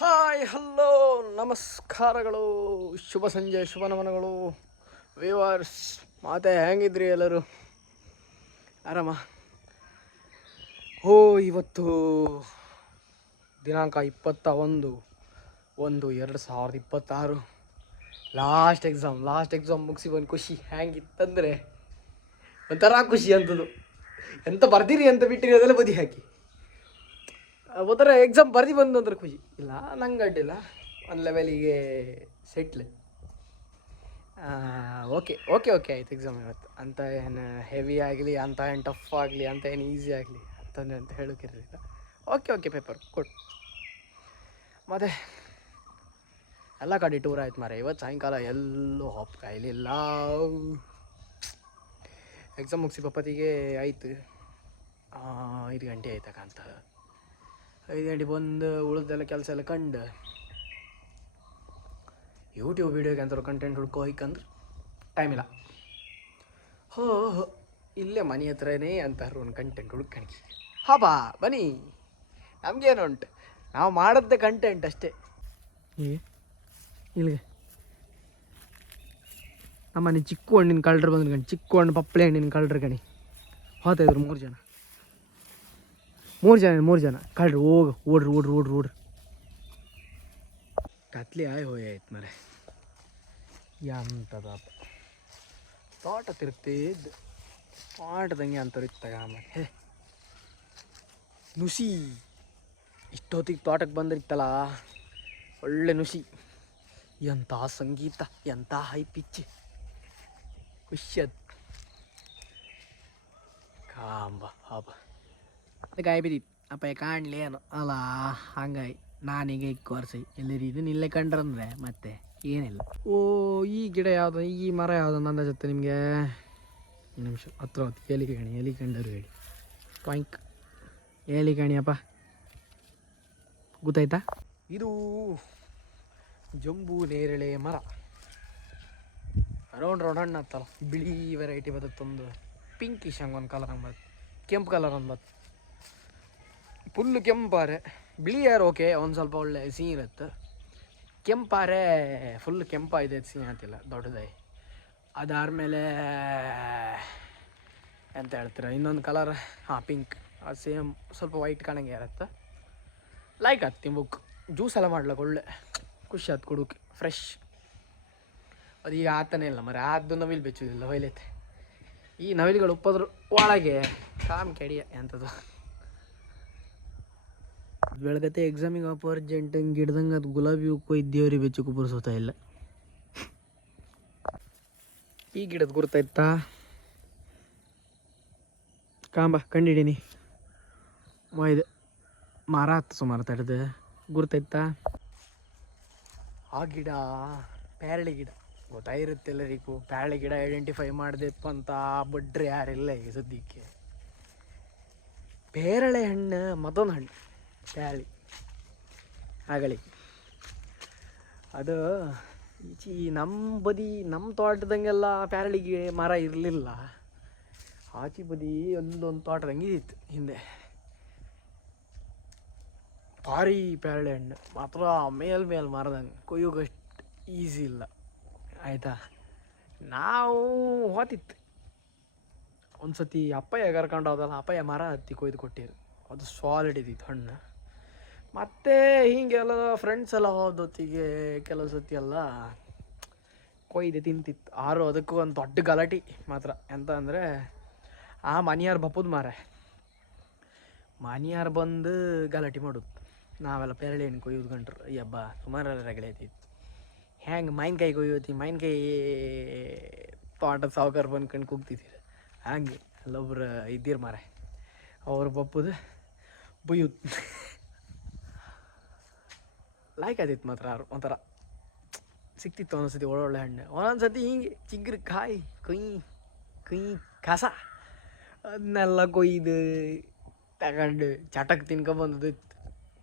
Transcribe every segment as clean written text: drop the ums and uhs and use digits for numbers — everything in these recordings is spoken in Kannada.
ಹಾಯ್ ಹಲೋ ನಮಸ್ಕಾರಗಳು, ಶುಭ ಸಂಜೆ, ಶುಭ ನಮನಗಳು ವ್ಯೂವರ್ಸ್. ಮತ್ತೆ ಹೆಂಗಿದ್ರಿ ಎಲ್ಲರೂ? ಆರಾಮ? ಇವತ್ತು ದಿನಾಂಕ 21/1/2026. ಲಾಸ್ಟ್ ಎಕ್ಸಾಮ್ ಮುಗಿಸಿ ಬಂದು ಖುಷಿ ಹೆಂಗಿತ್ತಂದರೆ ಒಂಥರ ಖುಷಿ ಅಂತದ್ದು. ಎಂತ ಬರ್ದಿರಿ ಅಂತ ಬಿಟ್ಟಿರಿ ಅದೆಲ್ಲ ಬದಿ ಹಾಕಿ ಒಂಥರ ಎಕ್ಸಾಮ್ ಬರ್ದು ಬಂದು ಅಂದ್ರೆ ಖುಷಿ ಇಲ್ಲ, ನಂಗೆ ಅಡ್ಡಿಲ್ಲ, ಒಂದು ಲೆವೆಲಿಗೆ ಸೆಟ್ಲ್. ಓಕೆ ಓಕೆ ಓಕೆ ಆಯ್ತು ಎಕ್ಸಾಮ್ ಇವತ್ತು. ಅಂತ ಏನು ಹೆವಿ ಆಗಲಿ, ಅಂತ ಏನು ಟಫ್ ಆಗಲಿ, ಅಂತ ಏನು ಈಸಿ ಆಗಲಿ ಅಂತ ಹೇಳೋಕ್ಕಿರಲಿಲ್ಲ. ಓಕೆ ಓಕೆ ಪೇಪರ್ ಕೊಟ್ಟು ಮತ್ತು ಎಲ್ಲ ಕಡೆ ಟೂರ್ ಆಯ್ತು ಮಾರೆ. ಇವತ್ತು ಸಾಯಂಕಾಲ ಎಲ್ಲೂ ಹಾಪ್ ಕಾಯಲಿಲ್ಲ. ಎಕ್ಸಾಮ್ ಮುಗಿಸಿ ಬಪ್ಪತ್ತಿಗೆ ಆಯ್ತು 5 ಗಂಟೆ ಆಯ್ತಕ್ಕಂತ. 5 ಗಂಟೆ ಬಂದು ಉಳಿದೆಲ್ಲ ಕೆಲಸ ಎಲ್ಲ ಕಂಡು ಯೂಟ್ಯೂಬ್ ವೀಡಿಯೋಗೆ ಅಂತಾರೆ ಕಂಟೆಂಟ್ ಹುಡ್ಕೋ ಹೋಯ್ಕಂದ್ರೆ ಟೈಮ್ ಇಲ್ಲ. ಇಲ್ಲೇ ಮನೆ ಹತ್ರನೇ ಅಂತಾರೆ ಒಂದು ಕಂಟೆಂಟ್ ಹುಡ್ಕಣಿಕೆ. ಬಾ ಬನ್ನಿ, ನಮಗೇನು ಉಂಟು, ನಾವು ಮಾಡೋದೇ ಕಂಟೆಂಟ್ ಅಷ್ಟೇ. ಇಲ್ಲಿಗೆ ನಮ್ಮನೆ ಚಿಕ್ಕ ಹಣ್ಣಿನ ಕಳ್ರು ಬಂದ್ರು ಗಣಿ, ಚಿಕ್ಕ ಹಣ್ಣು ಪಪ್ಪಳೆ ಹಣ್ಣಿನ ಕಳ್ರು ಗಣಿ ಹೋಗ್ತಾಯಿದ್ರು 3 ಜನ ಕಳ್ರು. ಓಡ್ರಿ ಕತ್ಲಿ ಹೋಯ್ತು ಮರೆ. ಎಂಥದಪ್ಪ ತೋಟ ತಿರುಗ್ತಿದ್ದು ತೋಟದಂಗೆ ಅಂತರಿತ್ತಾಗ ಆಮೇಲೆ ನುಸಿ ಇಷ್ಟೊತ್ತಿಗೆ ತೋಟಕ್ಕೆ ಬಂದಿರ್ತಲ್ಲ, ಒಳ್ಳೆ ನುಸಿ. ಎಂಥ ಸಂಗೀತ, ಎಂಥ ಹೈ ಪಿಚ್, ಖುಷಿಯದ್ ಕಾಂಬ ಗಾಯ ಬಿದ್ದಿತ್ತು. ಅಪ್ಪ ಕಾಣಲಿ ಏನು ಅಲ್ಲ, ಹಂಗಾಗಿ ನಾನೀಗ ವರ್ಷ ಎಲ್ಲರಿ ಇದನ್ನ ಇಲ್ಲೇ ಕಂಡ್ರಂದ್ರೆ ಮತ್ತೆ ಏನಿಲ್ಲ. ಈ ಗಿಡ ಯಾವುದು, ಈ ಮರ ಯಾವುದು ನನ್ನ ಜೊತೆ ನಿಮಗೆ ನಿಮಿಷ ಹತ್ರ ಹೊತ್ತು ಎಲಿ ಕಂಡರು ಹೇಳಿ. ಪಾಯಿಂಕ್ ಎಲಿ ಕಣಿಯಪ್ಪ, ಗೊತ್ತಾಯ್ತಾ? ಇದು ಜಂಬೂ ನೇರಳೆ ಮರ. ರೌಂಡ್ ಹಣ್ಣು ಹತ್ತಲ್ಲ, ಬಿಳಿ ವೆರೈಟಿ ಬರುತ್ತೊಂದು, ಪಿಂಕಿಶ್ ಹಂಗೆ ಒಂದು ಕಲರ್ ಹಂಗೆ ಬರುತ್ತೆ, ಕೆಂಪು ಕಲರ್ ಒಂದು ಬರುತ್ತೆ, ಫುಲ್ಲು ಕೆಂಪಾರೆ. ಬಿಳಿ ಯಾರು ಓಕೆ ಒಂದು ಸ್ವಲ್ಪ ಒಳ್ಳೆ ಸಿಹಿ ಇರುತ್ತೆ, ಕೆಂಪಾರೆ ಫುಲ್ ಕೆಂಪಾಗಿದೆ, ಸಿಹಿ ಅಂತಿಲ್ಲ ದೊಡ್ಡದಾಗಿ. ಅದಾದಮೇಲೆ ಎಂತ ಹೇಳ್ತೀರ, ಇನ್ನೊಂದು ಕಲರ್ ಪಿಂಕ್, ಅದು ಸೇಮ್ ಸ್ವಲ್ಪ ವೈಟ್ ಕಾಣಂಗೆ ಇರುತ್ತೆ. ಲೈಕ್ ಅದು ತಿಂಬುಕ್ ಜ್ಯೂಸ್ ಎಲ್ಲ ಮಾಡ್ಲಿಕ್ಕೆ ಒಳ್ಳೆ ಖುಷಿ ಅದು ಕುಡುಕ್ಕೆ, ಫ್ರೆಶ್. ಅದು ಈಗ ಆತನೇ ಇಲ್ಲ ಮರೆ, ಅದು ನವಿಲು ಬೆಚ್ಚೋದಿಲ್ಲ ಹೊಯ್ಲೈತೆ. ಈ ನವಿಲುಗಳು ಉಪ್ಪದ್ರ ಒಳಗೆ ಕಾಮ್ ಕೆಡಿಯ ಎಂಥದ್ದು. ಬೆಳಗತ್ತೆ ಎಕ್ಸಾಮಿಗೆ ಅರ್ಜೆಂಟಂಗೆ ಗಿಡ್ದಂಗೆ ಅದು ಗುಲಾಬಿ ಹೂ ಕೊಯ್ದು ದೇವ್ರಿಗೆ ಬೆಚ್ಚಕ್ಕೆ ಬರ್ಸೋತಾ ಇಲ್ಲ. ಈ ಗಿಡದ ಗುರ್ತಾಯ್ತಾ ಕಾಂಬ ಕಂಡಿಡೀನಿ ಇದು ಮರ ಹತ್ತು ಸುಮಾರು ತಡೆದು ಗುರ್ತಾಯ್ತಾ. ಆ ಗಿಡ ಪ್ಯಾರಳೆ ಗಿಡ ಗೊತ್ತಾಗಿರುತ್ತೆ ಎಲ್ಲರಿಗೂ. ಪ್ಯಾರಳೆ ಗಿಡ ಐಡೆಂಟಿಫೈ ಮಾಡಿದೆಪ್ಪ ಅಂತ ಬಿಡ್ರೆ ಯಾರಿಲ್ಲ ಈಗ ಸದ್ಯಕ್ಕೆ. ಪೇರಳೆ ಹಣ್ಣು ಮತ್ತೊಂದು ಹಣ್ಣು ಪ್ಯಾರಳೆ ಆಗಲಿ. ಅದು ಈಚಿ ನಮ್ಮ ತೋಟದಂಗೆಲ್ಲ ಪ್ಯಾರಳಿಗೆ ಮರ ಇರಲಿಲ್ಲ. ಆಚೆ ಬದಿ ಒಂದೊಂದು ತೋಟದಂಗೆ ಇದ್ದಿತ್ತು ಹಿಂದೆ. ಭಾರಿ ಪ್ಯಾರಳೆ ಹಣ್ಣು ಮಾತ್ರ ಮೇಲ್ ಮರದಂಗೆ ಕೊಯ್ಯೋಗಷ್ಟು ಈಸಿ ಇಲ್ಲ ಆಯಿತಾ. ನಾವು ಹೋತಿತ್ತು ಒಂದು ಸತಿ ಅಪ್ಪಯ್ಯ ಕರ್ಕೊಂಡು ಹೋದಲ್ಲ, ಅಪ್ಪಯ್ಯ ಮರ ಹತ್ತಿ ಕೊಯ್ದು ಕೊಟ್ಟಿರು. ಅದು ಸಾಲಿಡ್ ಇದ್ದಿತ್ತು ಹಣ್ಣು. ಮತ್ತು ಹೀಗೆಲ್ಲ ಫ್ರೆಂಡ್ಸ್ ಎಲ್ಲ ಹೋದೊತ್ತಿಗೆ ಕೆಲವು ಸತಿ ಎಲ್ಲ ಕೊಯ್ದು ತಿಂತಿತ್ತು. ಅದಕ್ಕೂ ಒಂದು ದೊಡ್ಡ ಗಲಾಟೆ ಮಾತ್ರ. ಎಂತ ಅಂದರೆ ಆ ಮನೆಯಾರು ಬಪ್ಪದು ಮಾರ, ಮನೆಯಾರು ಬಂದು ಗಲಾಟೆ ಮಾಡೋದು. ನಾವೆಲ್ಲ ಪೇರಳೆ ಹಣ್ಣು ಕೊಯ್ಯೋದು ಕಂಡ್ರು ಅಯ್ಯಬ್ಬ ಸುಮಾರೆಲ್ಲ ರಗಳೆ ಐತಿತ್ತು. ಹೆಂಗೆ ಮಾವಿನಕಾಯಿ ಕೊಯ್ಯೋತಿ, ಮಾವಿನಕಾಯಿ ತೋಟದ ಸಾವುಕಾರ ಬಂದ್ಕೊಂಡು ಕೂಗ್ತಿದ್ದೀರ ಹಂಗೆ. ಅಲ್ಲೊಬ್ರು ಇದ್ದೀರು ಮಾರ, ಅವ್ರು ಬಪ್ಪದು ಬುಯ್ಯೋದು ಲೈಕ್ ಆದಿತ್ತು ಮಾತ್ರ. ಒಂಥರ ಸಿಕ್ತಿತ್ತು ಒಂದೊಂದ್ಸತಿ ಒಳ್ಳೊಳ್ಳೆ ಹಣ್ಣು. ಒಂದೊಂದ್ಸತಿ ಹಿಂಗೆ ಚಿಗ್ರಿ ಕಾಯಿ ಕುಯ್ ಕಸ ಅದನ್ನೆಲ್ಲ ಕೊಯ್ದು ತಗೊಂಡು ಚಟಕ್ಕೆ ತಿನ್ಕೊಂಬಂದಿತ್ತು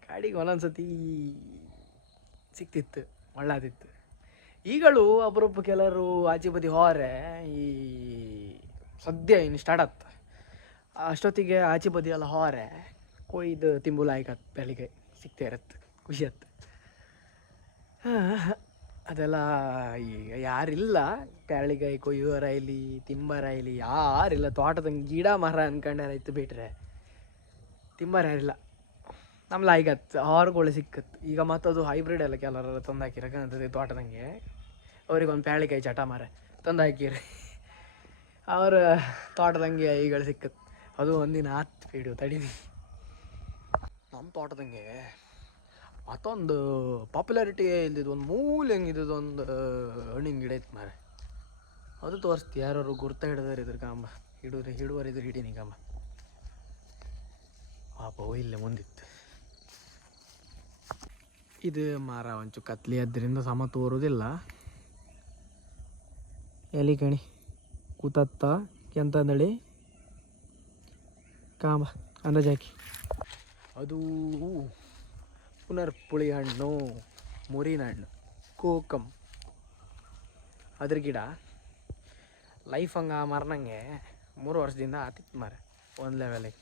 ಗಾಡಿಗೆ. ಒಂದೊಂದ್ಸತಿ ಸಿಕ್ತಿತ್ತು, ಒಳ್ಳೇದಿತ್ತು. ಈಗಳು ಅಪರೂಪ ಕೆಲವರು ಆಚೆ ಬದಿ ಹೋರೆ, ಈ ಸದ್ಯ ಇನ್ನು ಸ್ಟಾರ್ಟ್ ಆತ ಅಷ್ಟೊತ್ತಿಗೆ ಆಚೆ ಬದಿ ಎಲ್ಲ ಹೋರೆ ಕೊಯ್ದು ತಿಂಬುಲಾಯ್ಕತ್ತು ಬೆಳಿಗ್ಗೆ ಸಿಗ್ತಾ ಇರತ್ತೆ, ಖುಷಿ ಆಯ್ತು. ಅದೆಲ್ಲ ಈಗ ಯಾರಿಲ್ಲ. ಪ್ಯಾಳಿಕಾಯಿ ಕೊಯ್ಯೋರಾಯ್ಲಿ ತಿಂಬರಾಯ್ಲಿ ಯಾರಿಲ್ಲ. ತೋಟದಂಗೆ ಗಿಡ ಮರ ಅನ್ಕೊಂಡ್ಯಾರ ಇತ್ತು ಬಿಟ್ರೆ ತಿಂಬಾರ ಯಾರಿಲ್ಲ. ನಮ್ಮ ಲಾಯ್ಗತ್ತು ಹಾರುಗಳು ಸಿಕ್ಕತ್ತು. ಈಗ ಮತ್ತದು ಹೈಬ್ರಿಡ್ ಎಲ್ಲ ಕೆಲವರು ತಂದು ಹಾಕಿರಕ್ಕಂತದ್ದು ತೋಟದಂಗೆ. ಅವ್ರಿಗೊಂದು ಪ್ಯಾಳಿಕಾಯಿ ಚಟ ಮರ ತಂದು ಹಾಕಿರಿ ಅವ್ರ ತೋಟದಂಗೆ ಈಗಳು ಸಿಕ್ಕತ್ತು. ಅದು ಒಂದಿನ ಹತ್ತು ಪೀಡು ತಡೀನಿ. ನಮ್ಮ ತೋಟದಂಗೆ ಮತ್ತೊಂದು ಪಾಪ್ಯುಲಾರಿಟಿ ಇಲ್ದಿದ್ದು ಒಂದು ಮೂಲೆ ಹೆಂಗಿದ್ದು ಒಂದು ಹಣ್ಣಿನ ಗಿಡ ಇತ್ತು ಮಾರೆ. ಅದು ತೋರಿಸ್ತಿ ಯಾರು ಗುರ್ತ ಹಿಡಿದಾರೆ ಇದ್ರ ಕಾಂಬ ಹಿಡುವರಿದ್ರು ಹಿಡೀನಿ ಕಾಂಬ. ಪಾಪವು ಇಲ್ಲೇ ಮುಂದಿತ್ತು. ಇದು ಮರ ಒಂಚು ಕತ್ಲಿ ಅದರಿಂದ ಸಮ ತೋರೋದಿಲ್ಲ. ಎಲಿ ಕಣಿ ಕೂತತ್ತ ಕೆಂತಂದಳಿ ಕಾಂಬ ಅಂದಾಜಾಕಿ. ಅದು ಪುನರ್ಪುಳಿ ಹಣ್ಣು, ಮುರಿನ ಹಣ್ಣು, ಕೋಕಮ್ ಅದ್ರ ಗಿಡ. ಲೈಫ್ ಹಂಗೆ ಮರನಂಗೆ 3 ವರ್ಷದಿಂದ ಆತಿತ್ತು ಮರ ಒಂದು ಲೆವೆಲಿಗೆ.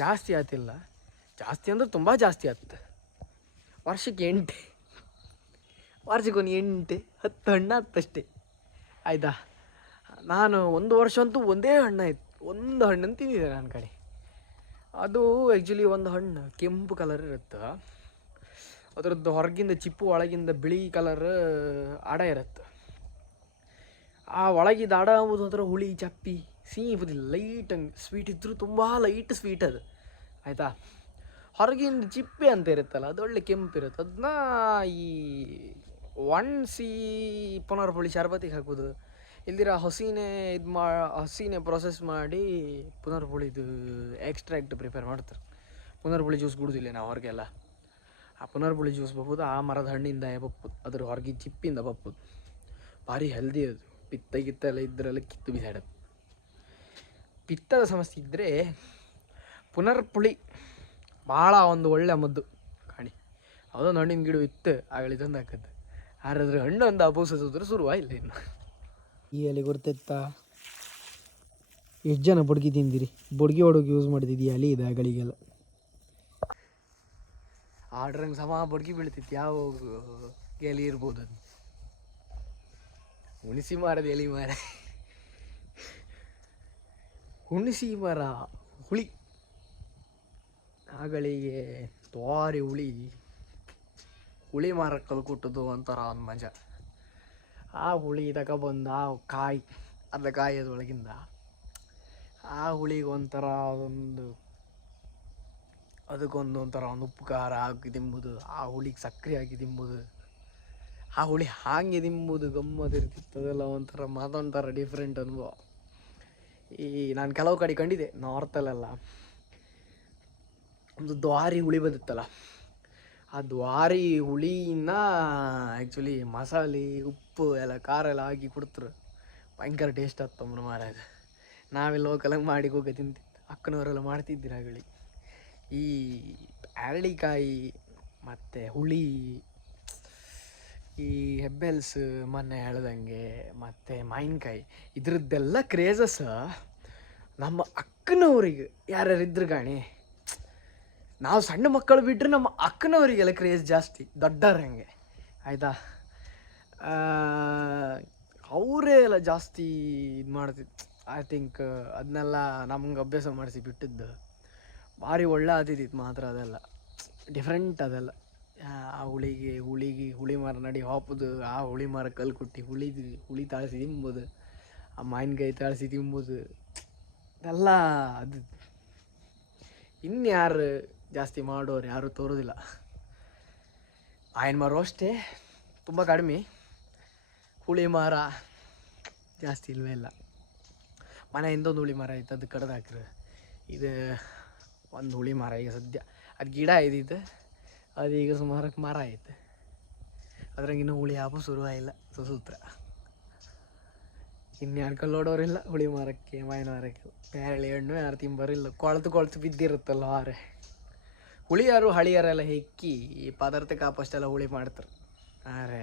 ಜಾಸ್ತಿ ಆತಿಲ್ಲ, ಜಾಸ್ತಿ ಅಂದ್ರೆ ತುಂಬ ಜಾಸ್ತಿ ಆಯ್ತು. ವರ್ಷಕ್ಕೆ 8 ವರ್ಷಕ್ಕೊಂದು 8-10 ಹಣ್ಣು ಆಯ್ತಷ್ಟೇ ಆಯಿತಾ. ನಾನು 1 ವರ್ಷ ಅಂತೂ ಒಂದೇ ಹಣ್ಣು ಆಯ್ತು. ಒಂದು ಹಣ್ಣನ್ನು ತಿಂದಿದ್ದೆ ನನ್ನ ಕಡೆ. ಅದು ಆ್ಯಕ್ಚುಲಿ ಒಂದು ಹಣ್ಣು ಕೆಂಪು ಕಲರ್ ಇರುತ್ತೆ. ಅದರದ್ದು ಹೊರಗಿಂದ ಚಿಪ್ಪು ಒಳಗಿಂದ ಬಿಳಿ ಕಲರ್ ಆಡ ಇರುತ್ತೆ. ಆ ಒಳಗಿದ್ದ ಆಡ ಅಂಬುದು ಒಂಥರ ಹುಳಿ ಚಪ್ಪಿ ಸಿಹಿಪುದಿಲ್ಲ, ಲೈಟ್ ಹಂಗೆ ಸ್ವೀಟ್ ಇದ್ದರೂ ತುಂಬ ಲೈಟ್ ಸ್ವೀಟ್ ಅದು ಆಯಿತಾ. ಹೊರಗಿಂದ ಚಿಪ್ಪೆ ಅಂತ ಇರುತ್ತಲ್ಲ ಅದು ಒಳ್ಳೆ ಕೆಂಪಿರುತ್ತೆ. ಅದನ್ನ ಈ ಒಣಸಿ ಪುನರ್ಪುಳಿ ಶರ್ಬತ್ತಿಗೆ ಹಾಕೋದು, ಇಲ್ದಿರ ಹಸಿನೇ ಹಸಿನೇ ಪ್ರೊಸೆಸ್ ಮಾಡಿ ಪುನರ್ಪುಳಿದು ಎಕ್ಸ್ಟ್ರಾಕ್ಟ್ ಪ್ರಿಪೇರ್ ಮಾಡ್ತಾರೆ. ಪುನರ್ಪುಳಿ ಜ್ಯೂಸ್ ಕುಡಿದಿಲ್ಲ ನಾವು ಹೊರಗೆಲ್ಲ. ಆ ಪುನರ್ಪುಳಿ ಜ್ಯೂಸ್ ಬಪ್ಪುದು ಆ ಮರದ ಹಣ್ಣಿಂದ ಬಪ್ಪುದು, ಅದ್ರ ಹೊರಗಿನ ಚಿಪ್ಪಿಂದ ಬಪ್ಪುದು. ಭಾರಿ ಹೆಲ್ದಿ ಅದು. ಪಿತ್ತ ಗಿತ್ತ ಎಲ್ಲ ಇದ್ರೆಲ್ಲ ಕಿತ್ತು ಬಿಸಾಡೋದು. ಪಿತ್ತದ ಸಮಸ್ಯೆ ಇದ್ದರೆ ಪುನರ್ಪುಳಿ ಭಾಳ ಒಂದು ಒಳ್ಳೆ ಮದ್ದು ಕಾಣಿ. ಅದೊಂದು ಹಣ್ಣಿನ ಗಿಡ ಇತ್ತು ಆಗಲಿ ತಂದು ಹಾಕದ್ದು. ಆದ್ರೆ ಹಣ್ಣು ಒಂದು ಅಪೋಸಿದ್ರೆ ಶುರುವ ಇಲ್ಲ ಇನ್ನು. ಈ ಎಲೆ ಗೊತ್ತಿತ್ತ ಎಷ್ಟು ಜನ ಬುಡ್ಗಿ ತಿಂದಿರಿ? ಬುಡ್ಗಿ ಹೊಡೋಕೆ ಯೂಸ್ ಮಾಡಿದ್ದು ಎಲೆ ಇದೆ ಆಗಳಿಗೆಲ್ಲ. ಆಡ್ರಂಗೆ ಸಮ ಬುಡ್ಗಿ ಬೀಳ್ತಿತ್ತು. ಯಾವ ಎಲೆ ಇರ್ಬೋದು ಅದು. ಹುಣಸಿ ಮರದ ಎಲೆ ಮರ, ಹುಣಸಿ ಮರ ಹುಳಿ ಆಗಳಿಗೆ ದ್ವಾರಿ ಹುಳಿ ಮರ ಕಲ್ಕೊಟ್ಟದು ಒಂಥರ ಒಂದು ಮಜಾ. ಆ ಹುಳಿ ತಗೊಬಂದು ಆ ಕಾಯಿ ಅರ್ಧ ಕಾಯಿ ಅದರೊಳಗಿಂದ ಆ ಹುಳಿಗೆ ಒಂಥರ ಅದಕ್ಕೊಂದೊಂಥರ ಒಂದು ಉಪ್ಪು ಖಾರ ಹಾಕಿ ತಿಂಬುದು, ಆ ಹುಳಿಗೆ ಸಕ್ಕರೆ ಹಾಕಿ ತಿಂಬುದು, ಆ ಹುಳಿ ಹಾಗೆ ತಿಂಬುದು ಗಮ್ಮತ್ತಿರ್ತಿತ್ತು. ಅದೆಲ್ಲ ಒಂಥರ ಮತ್ತೊಂಥರ ಡಿಫ್ರೆಂಟ್ ಅನುಭವ. ಈ ನಾನು ಕೆಲವು ಕಡೆ ಕಂಡಿದ್ದೆ ನಾರ್ತಲ್ಲೆಲ್ಲ ಒಂದು ದ್ವಾರಿ ಹುಳಿ ಬಂದಿತ್ತಲ್ಲ, ಆ ದ್ವಾರಿ ಹುಳಿನ ಆ್ಯಕ್ಚುಲಿ ಮಸಾಲೆ ಉಪ್ಪು ಎಲ್ಲ ಖಾರ ಎಲ್ಲ ಹಾಕಿ ಕೊಡ್ತಾರೆ. ಭಯಂಕರ ಟೇಸ್ಟ್ ಆಗ್ತಮ್ಮ ಮಾರಾಯ. ನಾವೆಲ್ಲ ಲೋಕಲಾಗಿ ಮಾಡಿ ಹೋಗಿ ತಿಂತಿದ್ದು, ಅಕ್ಕನವರೆಲ್ಲ ಮಾಡ್ತಿದ್ದಿರ ಆಗಲಿ. ಈ ಅರಳಿಕಾಯಿ ಮತ್ತು ಹುಳಿ, ಈ ಹೆಬ್ಬೆಲ್ಸ್ ಮೊನ್ನೆ ಹೇಳ್ದಂಗೆ, ಮತ್ತು ಮಾವಿನಕಾಯಿ, ಇದ್ರದ್ದೆಲ್ಲ ಕ್ರೇಜಸ್ ನಮ್ಮ ಅಕ್ಕನವ್ರಿಗೆ ಯಾರ್ಯಾರಿದ್ರು ಗಾಣಿ. ನಾವು ಸಣ್ಣ ಮಕ್ಕಳು ಬಿಟ್ಟರೆ ನಮ್ಮ ಅಕ್ಕನವರಿಗೆಲ್ಲ ಕ್ರೇಜ್ ಜಾಸ್ತಿ, ದೊಡ್ಡವ್ರಂಗೆ ಆಯಿತಾ. ಅವರೇ ಎಲ್ಲ ಜಾಸ್ತಿ ಇದು ಮಾಡ್ತಿತ್ತು. ಐ ಥಿಂಕ್ ಅದನ್ನೆಲ್ಲ ನಮ್ಗೆ ಅಭ್ಯಾಸ ಮಾಡಿಸಿ ಬಿಟ್ಟಿದ್ದು ಭಾರಿ ಒಳ್ಳೆ ಆದಿತ್ತು ಮಾತ್ರ. ಅದೆಲ್ಲ ಡಿಫ್ರೆಂಟ್. ಅದೆಲ್ಲ ಆ ಹುಳಿ ಮರ ನಡಿ ಹಾಪುದು, ಆ ಹುಳಿ ಮರ ಕಲ್ಲು ಕೊಟ್ಟು ಹುಳಿ ತಾಳಿಸಿ ತಿಂಬೋದು, ಆ ಮಾವಿನಕಾಯಿ ತಾಳಿಸಿ ತಿಂಬೋದು. ಅದೆಲ್ಲ ಅದು ಇನ್ಯಾರು ಜಾಸ್ತಿ ಮಾಡೋರು ಯಾರೂ ತೋರೋದಿಲ್ಲ. ಮಾವಿನ ಮರ ಅಷ್ಟೇ ತುಂಬ ಕಡಿಮೆ, ಹುಳಿ ಮರ ಜಾಸ್ತಿ ಇಲ್ಲವೇ ಇಲ್ಲ. ಮನೆಯಿಂದ ಒಂದು ಹುಳಿ ಮರ ಆಯ್ತು, ಅದು ಕಡ್ದು ಹಾಕ್ರೆ ಇದು ಒಂದು ಹುಳಿ ಮರ ಈಗ ಸದ್ಯ ಅದು ಗಿಡ ಇದ್ದಿದ್ದು, ಅದೀಗ ಸುಮಾರಕ್ಕೆ ಮರ ಆಯ್ತು. ಅದ್ರಾಗ ಇನ್ನೂ ಹುಳಿ ಹಾಪು ಶುರುವಾಗಿಲ್ಲ ಸುಸೂತ್ರ. ಇನ್ಯಾರು ಕಲ್ಲೋಡೋರಿಲ್ಲ ಹುಳಿ ಮರಕ್ಕೆ ಮಾವಿನ ಮರಕ್ಕೆ. ಪೇರಳೆ ಹಣ್ಣು ಯಾರು ತಿಂಬರಿಲ್ಲ, ಕೊಳ್ತು ಬಿದ್ದಿರುತ್ತಲ್ಲ ಹಾರೆ. ಹುಳಿಯಾರು ಹಳಿಯಾರೆಲ್ಲ ಹೆಕ್ಕಿ ಈ ಪದಾರ್ಥಕ್ಕೆ ಆಪಷ್ಟೆಲ್ಲ ಹುಳಿ ಮಾಡ್ತಾರೆ. ಆದರೆ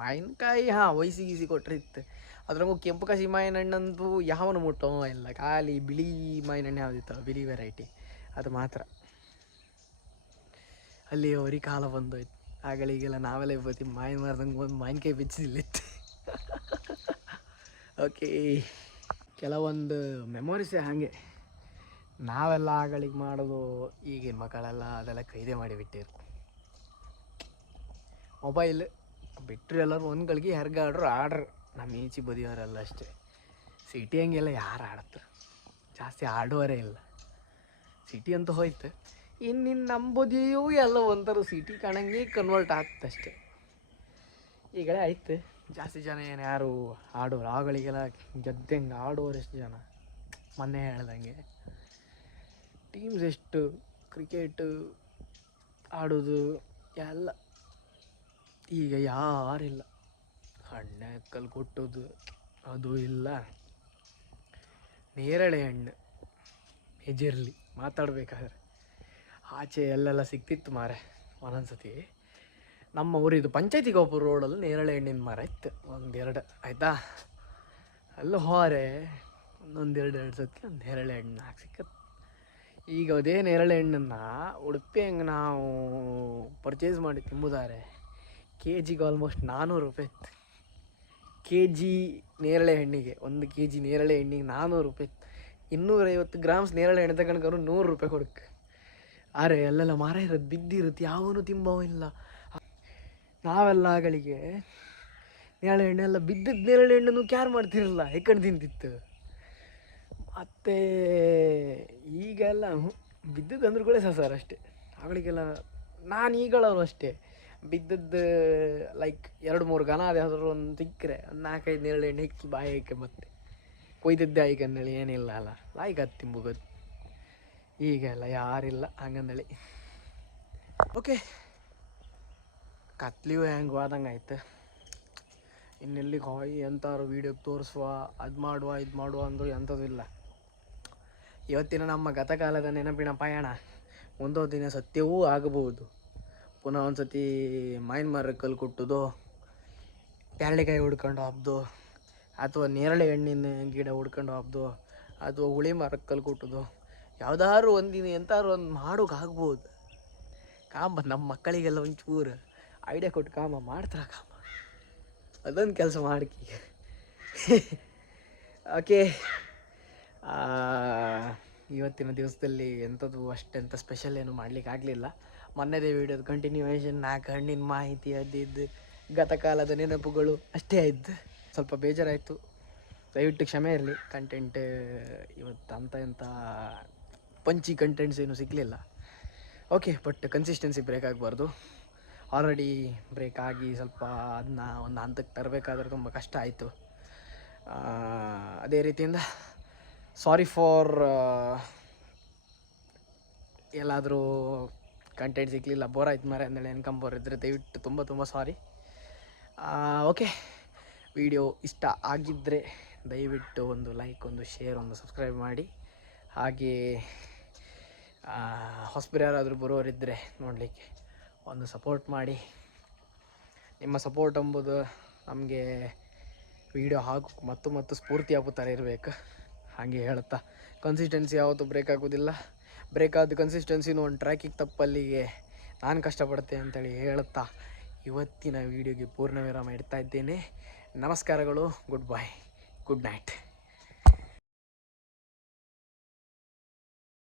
ಮಾವಿನಕಾಯಿ ವಯಸ್ಸಿಗೀಸಿ ಕೊಟ್ಟರೆ ಇತ್ತು. ಅದ್ರಾಗೂ ಕೆಂಪು ಕಸಿ ಮಾವಿನ ಹಣ್ಣಂತೂ ಯಾವನು ಮುಟ್ಟೋ ಇಲ್ಲ. ಖಾಲಿ ಬಿಳಿ ಮಾವಿನ ಹಣ್ಣು ಯಾವುದಿತ್ತಲ್ಲ, ಬಿಳಿ ವೆರೈಟಿ ಅದು ಮಾತ್ರ. ಅಲ್ಲಿ ಅವರಿಗೆ ಕಾಲ ಬಂದೋಯ್ತು. ಆಗಳಿಗೆಲ್ಲ ನಾವೆಲ್ಲ ಇವತ್ತಿ ಮಾವಿನ ಮಾರ್ದಂಗೆ ಒಂದು ಮಾವಿನಕಾಯಿ ಬಿಚ್ಚಿಲ್ಲಿತ್ತು. ಓಕೆ, ಕೆಲವೊಂದು ಮೆಮೊರೀಸೇ ಹಾಗೆ. ನಾವೆಲ್ಲ ಆಗಳಿಗೆ ಮಾಡೋದು, ಈಗಿನ ಮಕ್ಕಳೆಲ್ಲ ಅದೆಲ್ಲ ಕೈದೆ ಮಾಡಿಬಿಟ್ಟಿರು. ಮೊಬೈಲ್ ಬಿಟ್ಟರು ಎಲ್ಲರೂ ಒಂದು ಗಳಿಗೆ ಯಾರಿಗಾಡ್ರು ಆಡ್ರು. ನಮ್ಮ ಈಚೆ ಬದಿಯವರೆಲ್ಲ ಅಷ್ಟೇ. ಸಿಟಿ ಹಂಗೆಲ್ಲ ಯಾರು ಆಡ್ತಾರೆ, ಜಾಸ್ತಿ ಆಡುವರೇ ಇಲ್ಲ. ಸಿಟಿ ಅಂತ ಹೋಯ್ತು. ಇನ್ನು ನಮ್ಮ ಬದಿಯೂ ಎಲ್ಲ ಒಂಥರ ಸಿಟಿ ಕಾಣಂಗೆ ಕನ್ವರ್ಟ್ ಆಗ್ತಷ್ಟೆ. ಈಗಲೇ ಆಯ್ತು. ಜಾಸ್ತಿ ಜನ ಏನು ಯಾರು ಆಡೋರು, ಆಗಳಿಗೆಲ್ಲ ಗೆದ್ದಂಗೆ ಆಡೋರು ಎಷ್ಟು ಜನ. ಮೊನ್ನೆ ಹೇಳ್ದಂಗೆ ಟೀಮ್ಸ್ ಎಷ್ಟು ಕ್ರಿಕೆಟು ಆಡೋದು ಎಲ್ಲ ಈಗ ಯಾರಿಲ್ಲ. ಹಣ್ಣು ಕಲ್ಲು ಕೊಟ್ಟೋದು ಅದು ಇಲ್ಲ. ನೇರಳೆ ಹಣ್ಣು ಮೇಜರ್ಲಿ ಮಾತಾಡಬೇಕಾದ್ರೆ ಆಚೆ ಎಲ್ಲೆಲ್ಲ ಸಿಗ್ತಿತ್ತು ಮಾರೆ. ಒಂದೊಂದ್ಸತಿ ನಮ್ಮ ಊರಿದು ಪಂಚಾಯತಿ ಗೋಪುರ ರೋಡಲ್ಲಿ ನೇರಳೆ ಹಣ್ಣಿನ ಮರ ಇತ್ತು, ಒಂದೆರಡು ಆಯಿತಾ. ಅಲ್ಲೂ ಹೋರೆ ಒಂದೊಂದೆರಡು ಸತಿ ಒಂದು ನೇರಳೆ ಹಣ್ಣು ಹಾಕಿ ಸಿಕ್ಕತ್ತು. ಈಗ ಅದೇ ನೇರಳೆ ಹಣ್ಣನ್ನು ಉಡುಪಿ ಹಂಗೆ ನಾವು ಪರ್ಚೇಸ್ ಮಾಡಿ ತಿಂಬುದಾರೆ ಕೆಜಿಗೆ ಆಲ್ಮೋಸ್ಟ್ 400 ರೂಪಾಯಿ ಇತ್ತು. ಕೆಜಿ ನೇರಳೆ ಹಣ್ಣಿಗೆ, 1 kg ನೇರಳೆ ಹಣ್ಣಿಗೆ 400 ರೂಪಾಯಿ ಇತ್ತು. 250 ಗ್ರಾಮ್ಸ್ ನೇರಳೆ ಹಣ್ಣು ತಗೊಂಡ್ರು 100 ರೂಪಾಯಿ ಕೊಡಕ್ಕೆ. ಆರೆ ಅಲ್ಲೆಲ್ಲ ಮರ ಇರೋದು ಬಿದ್ದಿರುತ್ತೆ, ಯಾವನು ತಿಂಬವಿಲ್ಲ. ನಾವೆಲ್ಲ ಆಗಳಿಗೆ ನೇರಳೆ ಹಣ್ಣೆಲ್ಲ ಬಿದ್ದಿದ್ದು ನೇರಳೆ ಹಣ್ಣನ್ನು ಕ್ಯಾರ್ ಮಾಡ್ತಿರಲಿಲ್ಲ, ಹೆಕ್ಕಂಡು ತಿಂತಿತ್ತು. ಮತ್ತು ಈಗೆಲ್ಲ ಬಿದ್ದದ್ದು ಅಂದ್ರೂ ಸರ್ ಅಷ್ಟೇ. ಆಗಳಿಗೆಲ್ಲ ನಾನು ಈಗಳವರು ಅಷ್ಟೇ ಬಿದ್ದದ್ದು ಲೈಕ್ 2-3 ಗನ ಅದು ಯಾವ್ದಾದ್ರು ಒಂದು ಸಿಕ್ಕರೆ ಒಂದು 4-5 ನೇರಳೆ ಹಣ್ಣು ಹೆಕ್ಕಿ ಬಾಯಿ ಹಾಕಿ ಮತ್ತೆ ಕೊಯ್ದದ್ದೇ ಆಯ್ಕೆ ಅಂದೇಳಿ ಏನಿಲ್ಲ ಅಲ್ಲ, ಲಾಯ್ಕ್ ಅದು ತಿಂಬುಗೋದು. ಈಗೆಲ್ಲ ಯಾರಿಲ್ಲ ಹಂಗಂದೇಳಿ. ಓಕೆ, ಕತ್ಲಿಯೂ ಹೆಂಗೆ ಹೋದಂಗೆ ಆಯ್ತು. ಇನ್ನೆಲ್ಲಿಗೆ ಹೋಗಿ ಎಂಥವ್ರು ವೀಡಿಯೋಗೆ ತೋರಿಸುವ, ಅದು ಮಾಡುವ ಇದು ಮಾಡುವ ಅಂದರೂ ಎಂಥದ್ದು ಇಲ್ಲ. ಇವತ್ತಿನ ನಮ್ಮ ಗತಕಾಲದ ನೆನಪಿನ ಪಯಣ ಮುಂದೊಂದು ದಿನ ಸತ್ಯವೂ ಆಗಬಹುದು. ಪುನಃ ಒಂದು ಸತಿ ಮಾವಿನ ಮರಕ್ಕೆ ಕಲ್ಲು ಕೊಟ್ಟುದು, ಪ್ಯಾರಳೆಕಾಯಿ ಹುಡ್ಕೊಂಡು ಹಬ್ದು, ಅಥವಾ ನೇರಳೆ ಹಣ್ಣಿನ ಗಿಡ ಹುಡ್ಕೊಂಡು ಹಬ್ದು, ಅಥವಾ ಹುಳಿ ಮರಕ್ಕೆ ಕಲ್ಲು ಕೊಟ್ಟುದು, ಯಾವುದಾದ್ರು ಒಂದಿನ ಎಂಥಾದ್ರು ಒಂದು ಮಾಡೋಕೆ ಆಗ್ಬೋದು. ಕಾಂಬ ನಮ್ಮ ಮಕ್ಕಳಿಗೆಲ್ಲ ಒಂಚೂರು ಐಡಿಯಾ ಕೊಟ್ಟು ಕಾಮ ಮಾಡ್ತಾರೆ. ಕಾಮ ಅದೊಂದು ಕೆಲಸ ಮಾಡಕ್ಕೆ. ಓಕೆ, ಇವತ್ತಿನ ದಿವಸದಲ್ಲಿ ಎಂಥದ್ದು ಅಷ್ಟೆಂಥ ಸ್ಪೆಷಲ್ ಏನು ಮಾಡಲಿಕ್ಕೆ ಆಗಲಿಲ್ಲ. ಮೊನ್ನೆದೇ ವೀಡಿಯೋದ ಕಂಟಿನ್ಯೂಯೇಷನ್, 4 ಹಣ್ಣಿನ ಮಾಹಿತಿ, ಅದಿದ್ದು ಗತಕಾಲದ ನೆನಪುಗಳು ಅಷ್ಟೇ ಆಯ್ತು. ಸ್ವಲ್ಪ ಬೇಜಾರಾಯಿತು, ದಯವಿಟ್ಟು ಕ್ಷಮೆ ಇರಲಿ. ಕಂಟೆಂಟ್ ಇವತ್ತು ಎಂಥ ಪಂಚಿ ಕಂಟೆಂಟ್ಸ್ ಏನೂ ಸಿಗಲಿಲ್ಲ. ಓಕೆ, ಬಟ್ ಕನ್ಸಿಸ್ಟೆನ್ಸಿ ಬ್ರೇಕ್ ಆಗಬಾರ್ದು. ಆಲ್ರೆಡಿ ಬ್ರೇಕ್ ಆಗಿ ಸ್ವಲ್ಪ ಅದನ್ನ ಒಂದು ಹಂತಕ್ಕೆ ತರಬೇಕಾದ್ರೆ ತುಂಬ ಕಷ್ಟ ಆಯಿತು. ಅದೇ ರೀತಿಯಿಂದ ಸಾರಿ ಫಾರ್ ಎಲ್ಲಾದರೂ ಕಂಟೆಂಟ್ ಸಿಗಲಿಲ್ಲ, ಬೋರ್ ಆಯ್ತು ಮಾರೆ ಅಂದೇಳಿ ಎನ್ಕಂಬೋರ್ ಇದ್ದರೆ ದಯವಿಟ್ಟು ತುಂಬ ಸಾರಿ. ಓಕೆ, ವಿಡಿಯೋ ಇಷ್ಟ ಆಗಿದ್ದರೆ ದಯವಿಟ್ಟು ಒಂದು ಲೈಕ್, ಒಂದು ಶೇರ್, ಒಂದು ಸಬ್ಸ್ಕ್ರೈಬ್ ಮಾಡಿ. ಹಾಗೆ ಹೊಸಬರು ಯಾರಾದರೂ ಬರೋರಿದ್ದರೆ ನೋಡಲಿಕ್ಕೆ ಒಂದು ಸಪೋರ್ಟ್ ಮಾಡಿ. ನಿಮ್ಮ ಸಪೋರ್ಟ್ ಎಂಬುದು ನಮಗೆ ವಿಡಿಯೋ ಹಾಕೋಕ್ಕೆ ಮತ್ತು ಸ್ಫೂರ್ತಿ ಆಗೋ ಥರ ಇರಬೇಕು. ಹಾಗೆ ಹೇಳುತ್ತಾ, ಕನ್ಸಿಸ್ಟೆನ್ಸಿ ಯಾವತ್ತೂ ಬ್ರೇಕ್ ಆಗೋದಿಲ್ಲ. ಬ್ರೇಕ್ ಆದ ಕನ್ಸಿಸ್ಟೆನ್ಸಿನೂ ಒಂದು ಟ್ರ್ಯಾಕಿಗೆ ತಪ್ಪಲ್ಲಿಗೆ ನಾನು ಕಷ್ಟಪಡ್ತೆ ಅಂತೇಳಿ ಹೇಳುತ್ತಾ ಇವತ್ತಿನ ವೀಡಿಯೋಗೆ ಪೂರ್ಣ ವಿರಾಮ ಇಡ್ತಾ ಇದ್ದೇನೆ. ನಮಸ್ಕಾರಗಳು, ಗುಡ್ ಬೈ, ಗುಡ್ ನೈಟ್.